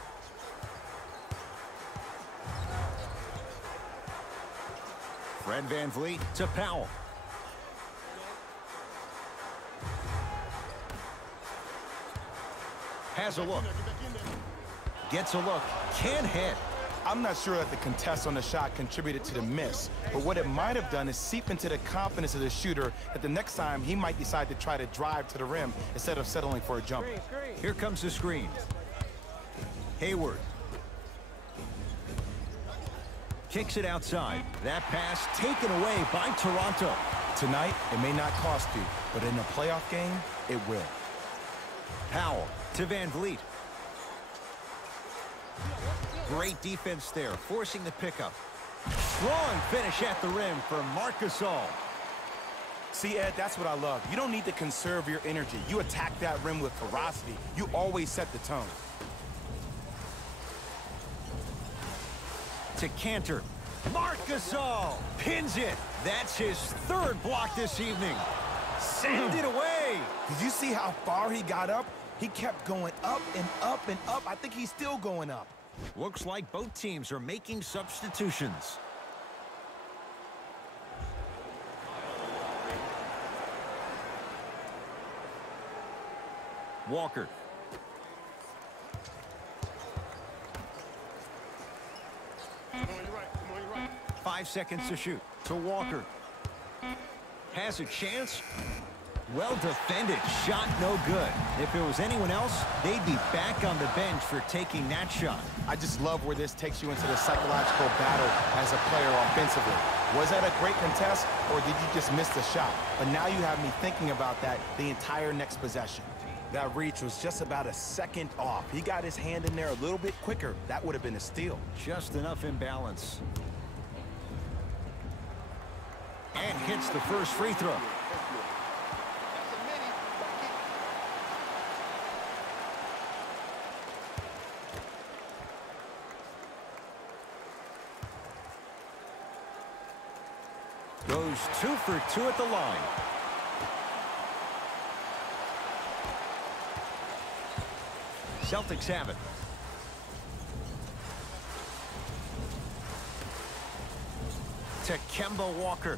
Fred VanVleet to Powell. Has a look. Gets a look. Can't hit. I'm not sure that the contest on the shot contributed to the miss, but what it might have done is seep into the confidence of the shooter that the next time he might decide to try to drive to the rim instead of settling for a jumper. Here comes the screen. Hayward. Kicks it outside. That pass taken away by Toronto. Tonight, it may not cost you, but in a playoff game, it will. Powell to VanVleet. Great defense there, forcing the pickup. Strong finish at the rim for Marc Gasol. See, Ed, that's what I love. You don't need to conserve your energy. You attack that rim with ferocity. You always set the tone. To Cantor. Marc Gasol pins it. That's his 3rd block this evening. Send it away. Did you see how far he got up? He kept going up and up and up. I think he's still going up. Looks like both teams are making substitutions. Walker. Come on, you're right. Come on, you're right. 5 seconds to shoot. To Walker. Has a chance. Well defended. Shot no good. If it was anyone else, they'd be back on the bench for taking that shot. I just love where this takes you into the psychological battle as a player offensively. Was that a great contest, or did you just miss the shot? But now you have me thinking about that the entire next possession. That reach was just about a second off. He got his hand in there a little bit quicker. That would have been a steal. Just enough imbalance. And hits the first free throw. Goes 2 for 2 at the line. Celtics have it. To Kemba Walker.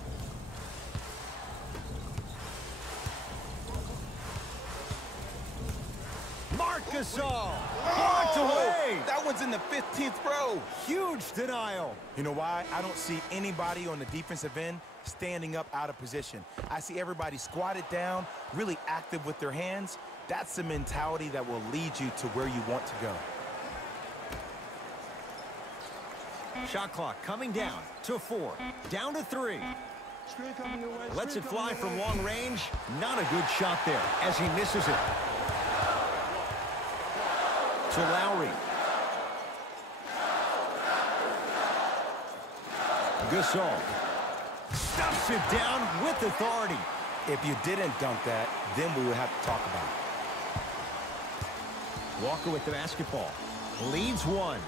Marcus All. Blocked away. That one's in the 15th row. Huge denial. You know why? I don't see anybody on the defensive end standing up out of position. I see everybody squatted down, really active with their hands. That's the mentality that will lead you to where you want to go. Shot clock coming down to 4. Down to 3. Lets it fly from long range. Not a good shot there as he misses it. To Lowry. Gasol. Stuffs it down with authority. If you didn't dunk that, then we would have to talk about it. Walker with the basketball. Leads 1.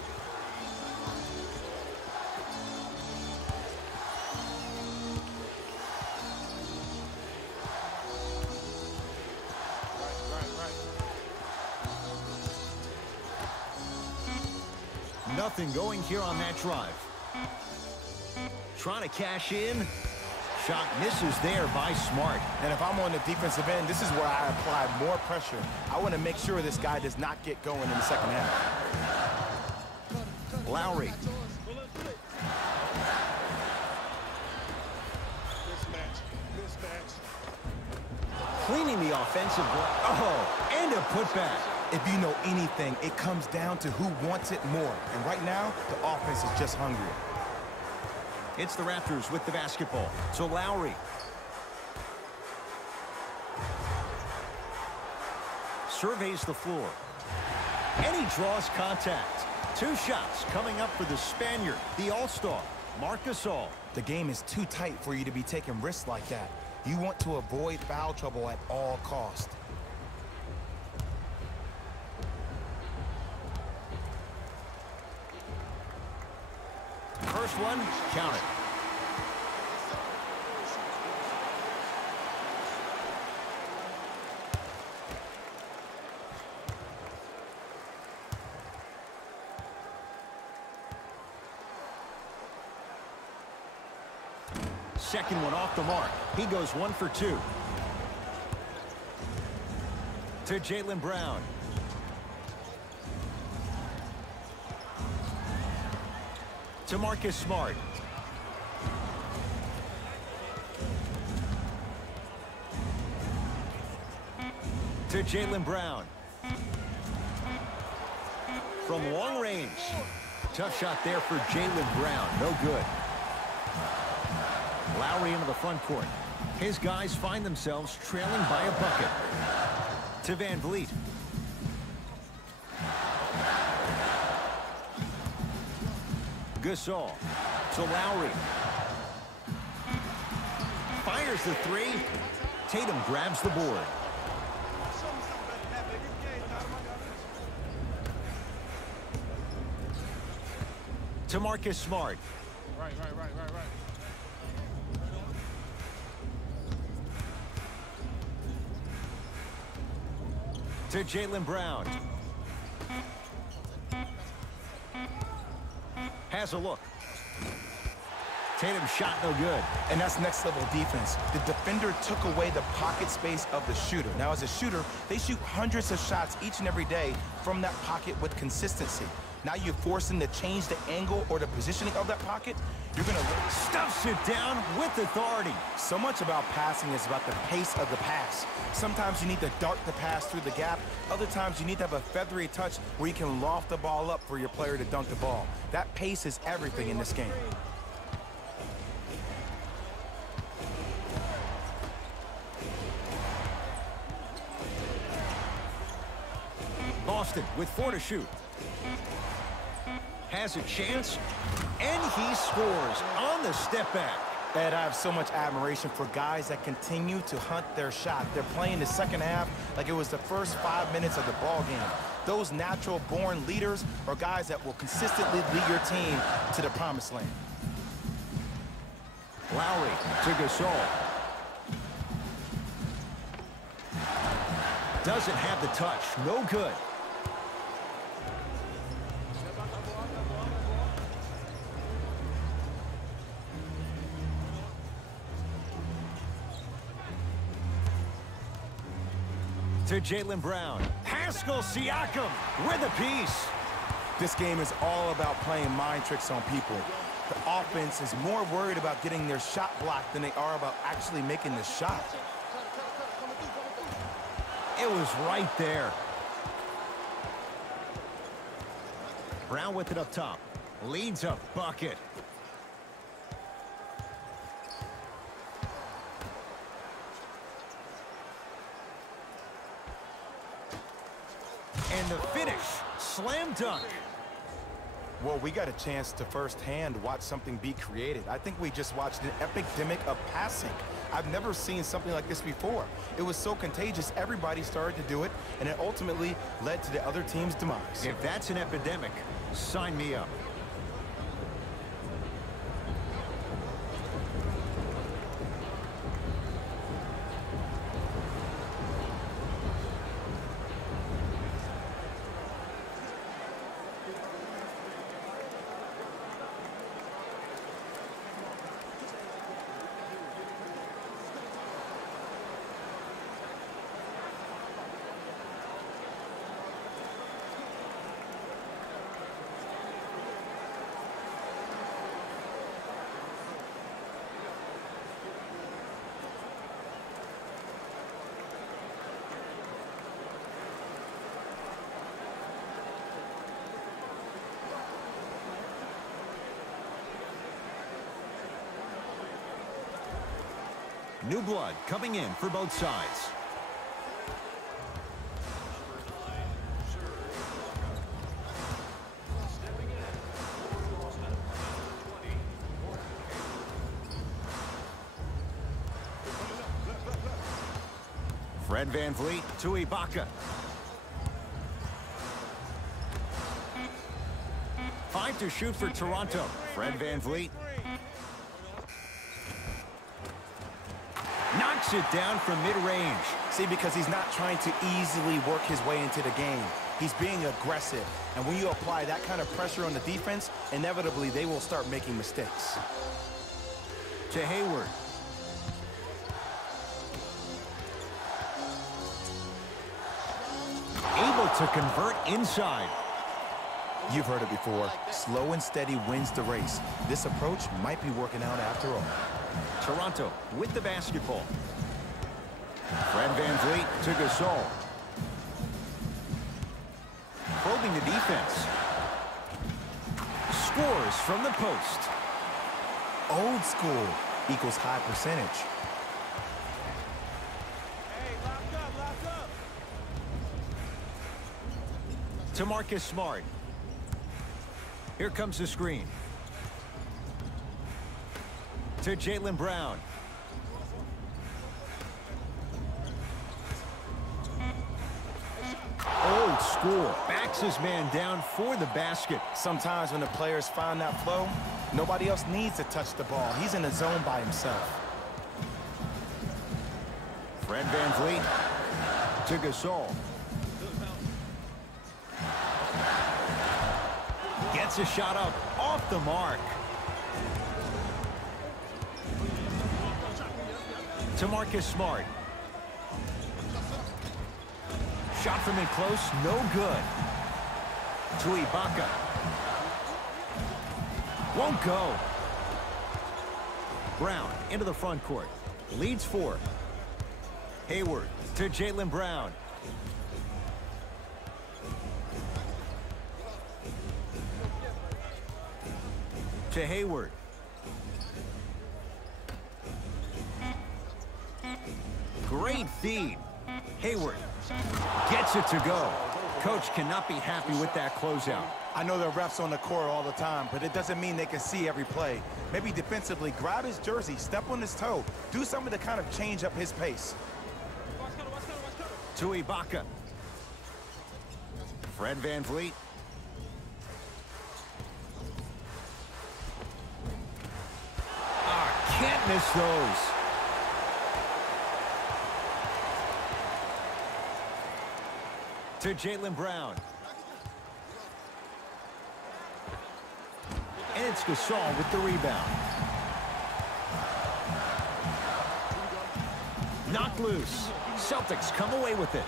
Nothing going here on that drive. Trying to cash in. Shot misses there by Smart. And if I'm on the defensive end, this is where I apply more pressure. I want to make sure this guy does not get going in the second half. Lowry. Cleaning the offensive block. Oh, and a putback. If you know anything, it comes down to who wants it more. And right now, the offense is just hungrier. It's the Raptors with the basketball. So Lowry. Surveys the floor. And he draws contact. 2 shots coming up for the Spaniard, the All-Star, Marcus All. The game is too tight for you to be taking risks like that. You want to avoid foul trouble at all costs. First one, count it. Second one off the mark. He goes 1 for 2. To Jaylen Brown. To Marcus Smart. To Jaylen Brown. From long range. Tough shot there for Jaylen Brown. No good. Lowry into the front court. His guys find themselves trailing by a bucket. To Van Vliet. Gasol to Lowry. Fires the 3. Tatum grabs the board. To Marcus Smart. Right. To Jaylen Brown. Has a look. Tatum shot no good. And that's next level defense. The defender took away the pocket space of the shooter. Now as a shooter, they shoot hundreds of shots each and every day from that pocket with consistency. Now you're forcing to change the angle or the positioning of that pocket. You're going to stuffs it down with authority. So much about passing is about the pace of the pass. Sometimes you need to dart the pass through the gap. Other times you need to have a feathery touch where you can loft the ball up for your player to dunk the ball. That pace is everything in this game. Boston with 4 to shoot. Has a chance, and he scores on the step back. Ed, I have so much admiration for guys that continue to hunt their shot. They're playing the second half like it was the first 5 minutes of the ball game. Those natural-born leaders are guys that will consistently lead your team to the promised land. Lowry to Gasol. Doesn't have the touch. No good. To Jaylen Brown. Pascal Siakam with a piece. This game is all about playing mind tricks on people. The offense is more worried about getting their shot blocked than they are about actually making the shot. It was right there. Brown with it up top. Leads a bucket. And the finish. Slam dunk. Well, we got a chance to firsthand watch something be created. I think we just watched an epidemic of passing. I've never seen something like this before. It was so contagious, everybody started to do it, and it ultimately led to the other team's demise. If that's an epidemic, sign me up. New blood coming in for both sides. Fred VanVleet to Ibaka. 5 to shoot for Toronto. Fred VanVleet. Knocks it down from mid-range. See, because he's not trying to easily work his way into the game. He's being aggressive. And when you apply that kind of pressure on the defense, inevitably they will start making mistakes. To Hayward. Able to convert inside. You've heard it before. Slow and steady wins the race. This approach might be working out after all. Toronto with the basketball. Fred VanVleet to Gasol. Probing the defense. Scores from the post. Old school equals high percentage. To Marcus Smart. Here comes the screen. To Jaylen Brown. Old school. Backs his man down for the basket. Sometimes when the players find that flow, nobody else needs to touch the ball. He's in the zone by himself. Fred VanVleet to Gasol. Gets a shot up off the mark. To Marcus Smart. Shot from in close, no good. To Ibaka. Won't go. Brown into the front court. Leads 4. Hayward to Jaylen Brown. To Hayward. Great feed. Hayward gets it to go. Coach cannot be happy with that closeout. I know there are refs on the court all the time, but it doesn't mean they can see every play. Maybe defensively, grab his jersey, step on his toe, do something to kind of change up his pace. To Ibaka. Fred VanVleet. Can't miss those. To Jaylen Brown. And it's Gasol with the rebound. Knocked loose. Celtics come away with it.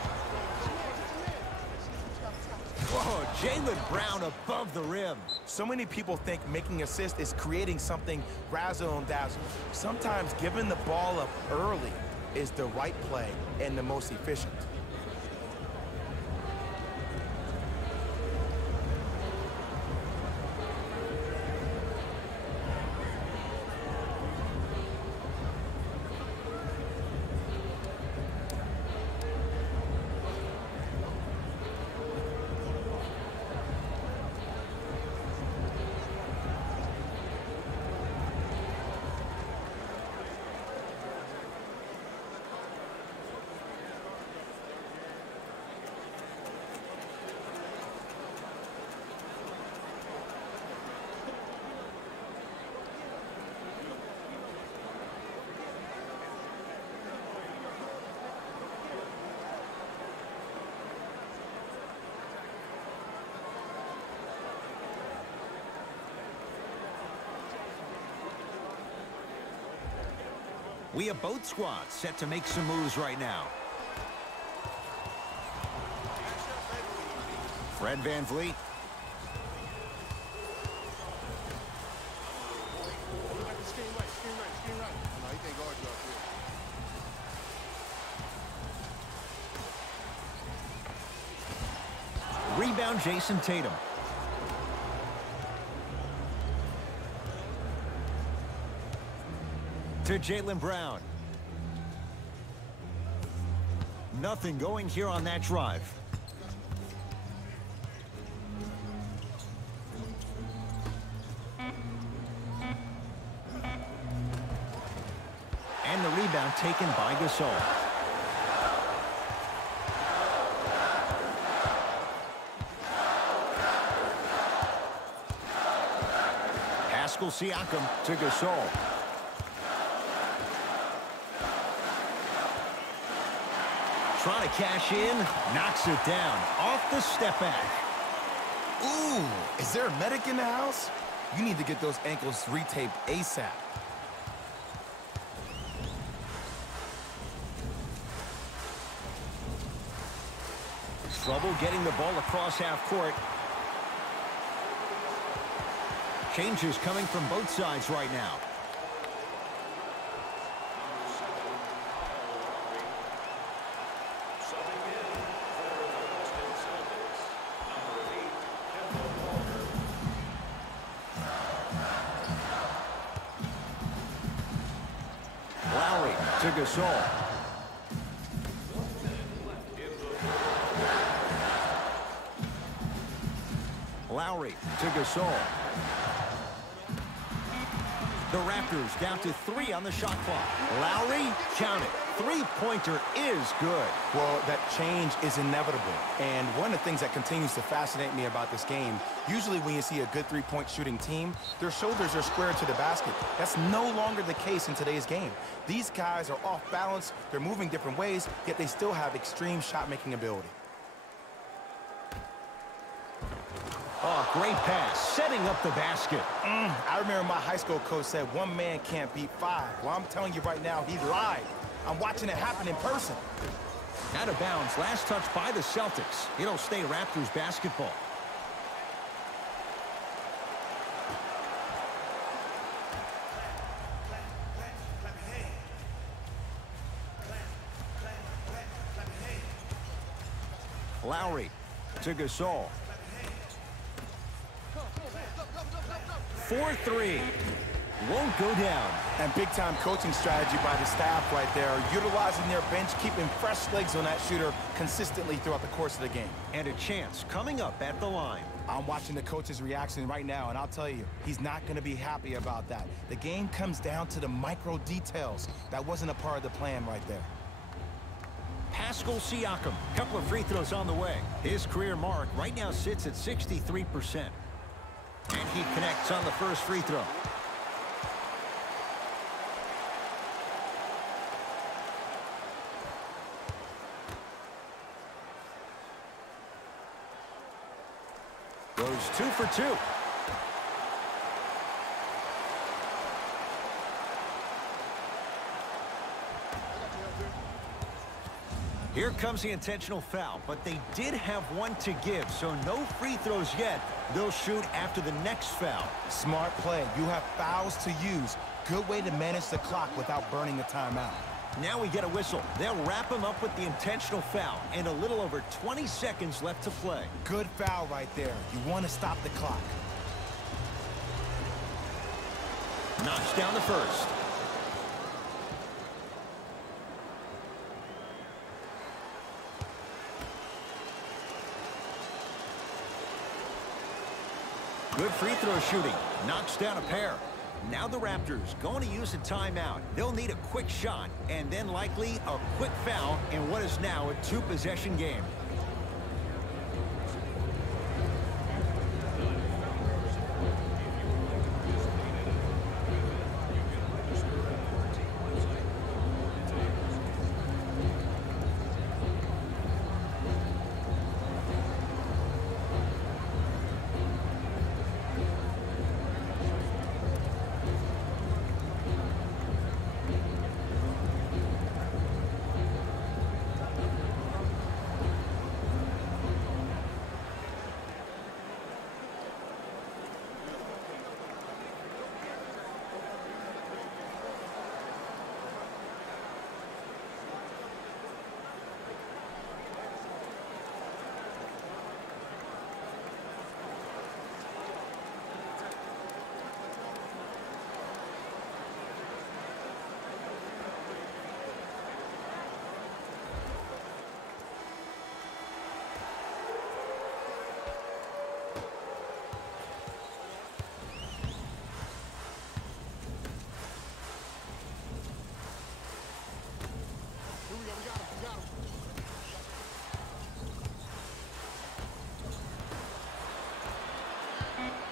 Whoa, Jaylen Brown above the rim. So many people think making assists is creating something razzle and dazzle. Sometimes giving the ball up early is the right play and the most efficient. We have both squads set to make some moves right now. Fred VanVleet. Rebound, Jason Tatum. To Jaylen Brown. Nothing going here on that drive. And the rebound taken by Gasol. Pascal Siakam to Gasol. Trying to cash in, knocks it down, off the step back. Ooh, is there a medic in the house? You need to get those ankles retaped ASAP. Trouble getting the ball across half court. Changes coming from both sides right now. To Gasol. Lowry to Gasol. The Raptors down to 3 on the shot clock. Lowry, count it. Three-pointer is good. Well, that change is inevitable. And one of the things that continues to fascinate me about this game, usually when you see a good three-point shooting team, their shoulders are square to the basket. That's no longer the case in today's game. These guys are off balance, they're moving different ways, yet they still have extreme shot-making ability. Oh, great pass, setting up the basket. I remember my high school coach said one man can't beat 5. Well, I'm telling you right now, he lied. I'm watching it happen in person. Out of bounds, last touch by the Celtics. It'll stay Raptors basketball. Lowry to Gasol. 4-3. Won't go down. And big-time coaching strategy by the staff right there, utilizing their bench, keeping fresh legs on that shooter consistently throughout the course of the game. And a chance coming up at the line. I'm watching the coach's reaction right now, and I'll tell you, he's not going to be happy about that. The game comes down to the micro details. That wasn't a part of the plan right there. Pascal Siakam, couple of free throws on the way. His career mark right now sits at 63%. And he connects on the first free throw. Goes 2 for 2. Here comes the intentional foul, but they did have one to give, so no free throws yet. They'll shoot after the next foul. Smart play. You have fouls to use. Good way to manage the clock without burning a timeout. Now we get a whistle. They'll wrap him up with the intentional foul, and a little over 20 seconds left to play. Good foul right there. You want to stop the clock. Knocks down the first. Good free throw shooting. Knocks down a pair. Now the Raptors going to use a timeout. They'll need a quick shot and then likely a quick foul in what is now a two-possession game.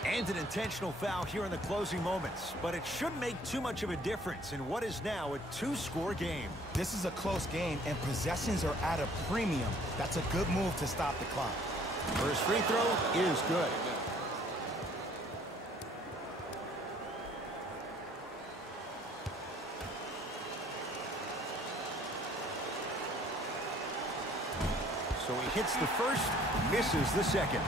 And an intentional foul here in the closing moments, but it shouldn't make too much of a difference in what is now a two-score game. This is a close game, and possessions are at a premium. That's a good move to stop the clock. First free throw is good. So he hits the first, misses the second.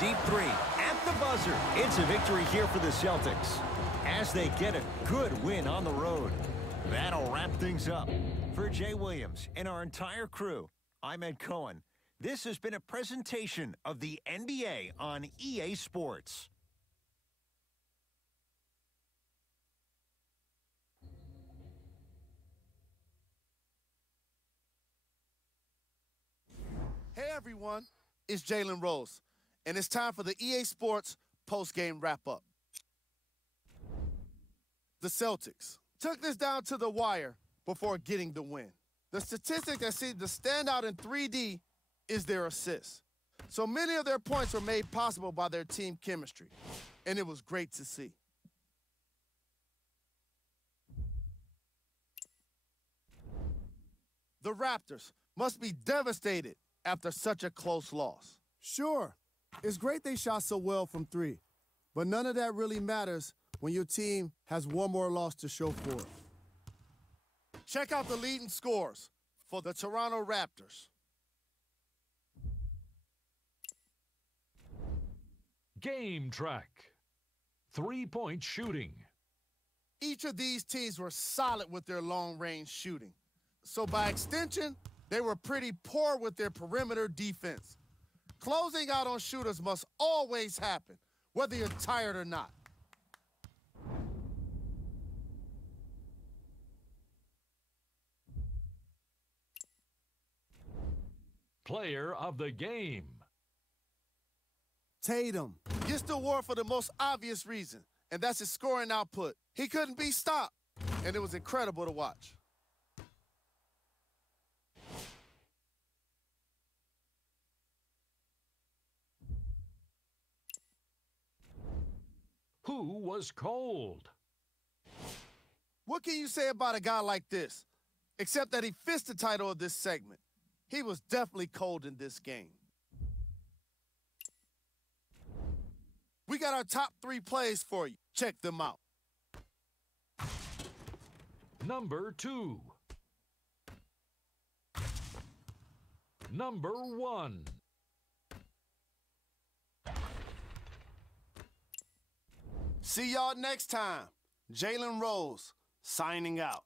Deep three at the buzzer. It's a victory here for the Celtics as they get a good win on the road. That'll wrap things up. For Jay Williams and our entire crew, I'm Ed Cohen. This has been a presentation of the NBA on EA Sports. Hey everyone, it's Jalen Rose, and it's time for the EA Sports post-game wrap-up. The Celtics took this down to the wire before getting the win. The statistic that seems to stand out in 3D is their assists. So many of their points were made possible by their team chemistry, and it was great to see. The Raptors must be devastated after such a close loss. Sure, it's great they shot so well from three, but none of that really matters when your team has one more loss to show for it. Check out the leading scores for the Toronto Raptors. Game track. 3-point shooting. Each of these teams were solid with their long-range shooting. So by extension, they were pretty poor with their perimeter defense. Closing out on shooters must always happen, whether you're tired or not. Player of the game. Tatum. Gets the award for the most obvious reason, and that's his scoring output. He couldn't be stopped, and it was incredible to watch. Who was cold? What can you say about a guy like this, except that he fits the title of this segment? He was definitely cold in this game. We got our top 3 plays for you. Check them out. Number 2. Number 1. See y'all next time. Jalen Rose, signing out.